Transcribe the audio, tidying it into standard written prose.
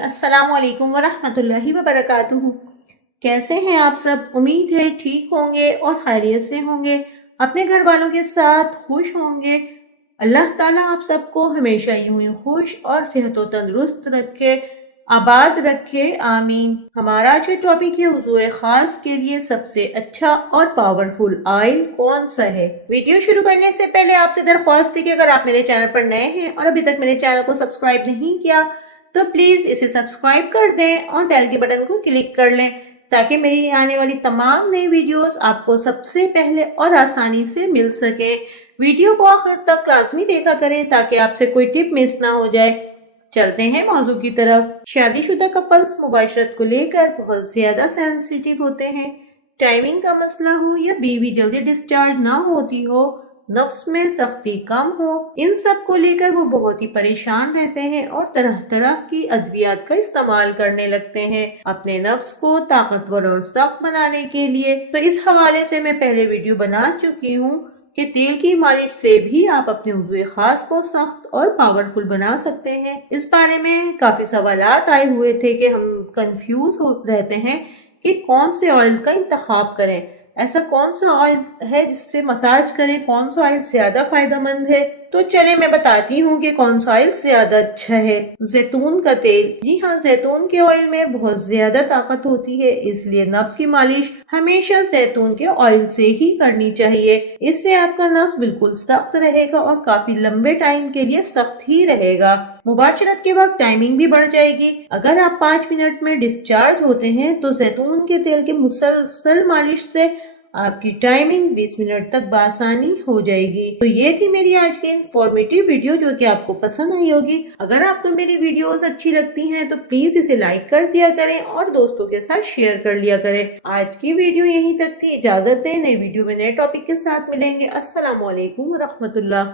अस्सलाम वालेकुम वरहमतुल्लाहि वबरकातुहू। कैसे हैं आप सब? उम्मीद है ठीक होंगे और खैरियत से होंगे, अपने घर वालों के साथ खुश होंगे। अल्लाह ताला आप सबको हमेशा यूं ही खुश और सेहत व तंदुरुस्त रखे, आबाद रखे, आमीन। हमारा आज का टॉपिक है वुज़ूए खास के लिए सबसे अच्छा और पावरफुल ऑयल कौन सा है। वीडियो शुरू करने से पहले आपसे दरख्वास्त है कि अगर आप मेरे चैनल पर नए हैं और अभी तक मेरे चैनल को सब्सक्राइब नहीं किया तो प्लीज इसे सब्सक्राइब कर दें और बेल के बटन को क्लिक कर लें ताकि मेरी आने वाली तमाम नई वीडियोस आपको सबसे पहले और आसानी से मिल सके। वीडियो को आखिर तक लाजमी देखा करें ताकि आपसे कोई टिप मिस ना हो जाए। चलते हैं मौजू की तरफ। शादीशुदा कपल्स मुबाशरत को लेकर बहुत ज्यादा सेंसिटिव होते हैं। टाइमिंग का मसला हो या बीवी जल्दी डिस्चार्ज ना होती हो, नफ्स में सख्ती कम हो, इन सब को लेकर वो बहुत ही परेशान रहते हैं और तरह तरह की अद्वियात का इस्तेमाल करने लगते हैं अपने नफ्स को ताकतवर और सख्त बनाने के लिए। तो इस हवाले से मैं पहले वीडियो बना चुकी हूँ कि तेल की मालिश से भी आप अपने वुज़ूए खास को सख्त और पावरफुल बना सकते हैं। इस बारे में काफी सवालात आए हुए थे कि हम कंफ्यूज हो रहते हैं कि कौन से ऑयल का इंतखाब करें, ऐसा कौन सा ऑयल है जिससे मसाज करें, कौन सा ऑयल ज्यादा फायदेमंद है। तो चले मैं बताती हूँ कि कौन सा ऑयल ज्यादा अच्छा है। जैतून का तेल। जी हाँ, जैतून के ऑयल में बहुत ज्यादा ताकत होती है, इसलिए नफ्स की मालिश हमेशा जैतून के ऑयल से ही करनी चाहिए। इससे आपका नफ्स बिल्कुल सख्त रहेगा और काफी लंबे टाइम के लिए सख्त ही रहेगा। मुबाशरत के वक्त टाइमिंग भी बढ़ जाएगी। अगर आप 5 मिनट में डिस्चार्ज होते हैं तो जैतून के तेल के मुसलसल मालिश से आपकी टाइमिंग 20 मिनट तक बासानी हो जाएगी। तो ये थी मेरी आज की इंफॉर्मेटिव वीडियो जो कि आपको पसंद आई होगी। अगर आपको मेरी वीडियोस अच्छी लगती हैं तो प्लीज इसे लाइक कर दिया करें और दोस्तों के साथ शेयर कर लिया करें। आज की वीडियो यहीं तक थी। इजाजत दें, नई वीडियो में नए टॉपिक के साथ मिलेंगे। अस्सलाम वालेकुम रहमतुल्लाह।